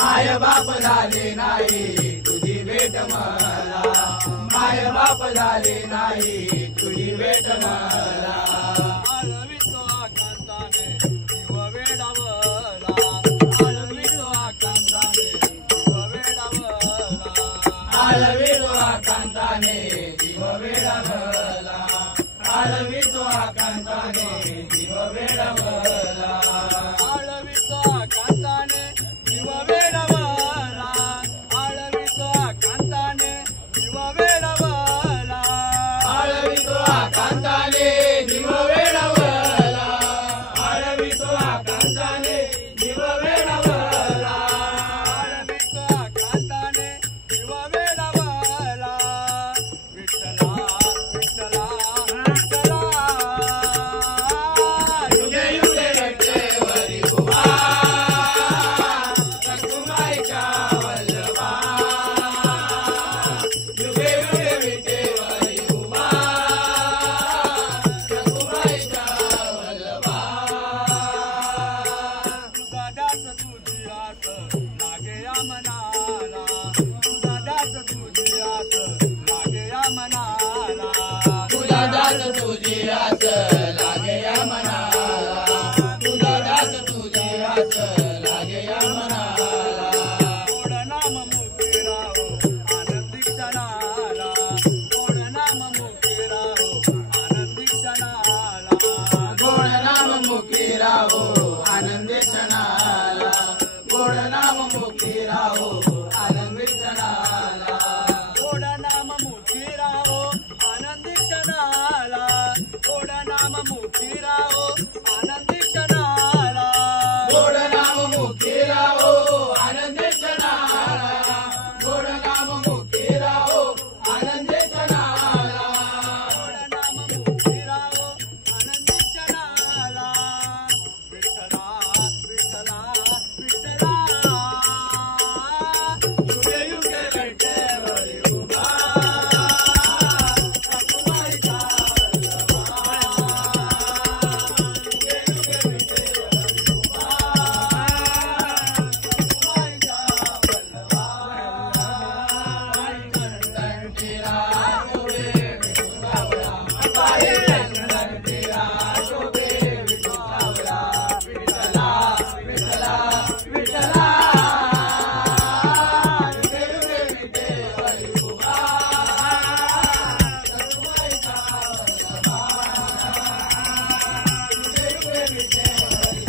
माय बाप झाले नाही तुझी भेट मला, माय बाप झाले नाही तुझी भेट मला. आळवितो आकांताने जीव वेडावला, आळवितो आकांताने जीव वेडावला, आळवितो आकांताने जीव वेडावला, आळवितो आकांताने जीव वेडावला, आळवितो आकांताने जीव वेडावला, आळवितो आकांताने जीव वेडावला, आळवितो आकांताने जीव वेडावला, आळवितो आकांताने जीव वेडावला, आळवितो आकांताने जीव वेडावला. विठ्ठला विठ्ठला विठ्ठला, युगे युगे विठ्ठेवरी उभा, रखुमाईच्या वल्लभा, युगे युगे विठ्ठेवरी उभा, रखुमाईच्या वल्लभा. तुझा दास तुझी आस लागे या मनाला, तुझा दास तुझी आस लागे या मनाला, तुझा दास तुझी आस लागे या मनाला, तुझा दास तुझी आस लागे या मनाला. गोड नाम मुक्ती राहो आनंदी क्षणाला, गोड नाम मुक्ती राहो आनंदी क्षणाला, गोड नाम मुक्ती राहो आनंदी क्षणाला, गोड नाम मुक्ती राहो आनंदी क्षणाला, गोड नाम मुक्ती राहो आनंदी क्षणाला, गोड नाम मुक्ती राहो आनंदी क्षणाला, गोड नाम मुक्ती राहो आनंदी क्षणाला, गोड नाम मुक्ती राहो आनंदी क्षणाला. गोड नाम मुक्ती राहो आनंदी क्षणाला. विठ्ठला विठ्ठला विठ्ठला, युगे युगे विठ्ठेवरी उभा, रखुमाईच्या वल्लभा, युगे युगे विठ्ठेवरी उभा, रखुमाईच्या वल्लभा. पायी कंदंटीला शोभे विठू सावळा, पायी कंदंटीला शोभे विठू सावळा. विठ्ठला विठ्ठला विठ्ठला, युगे युगे विठ्ठेवरी उभा, रखुमाईच्या वल्लभा, युगे युगे विठ्ठेवरी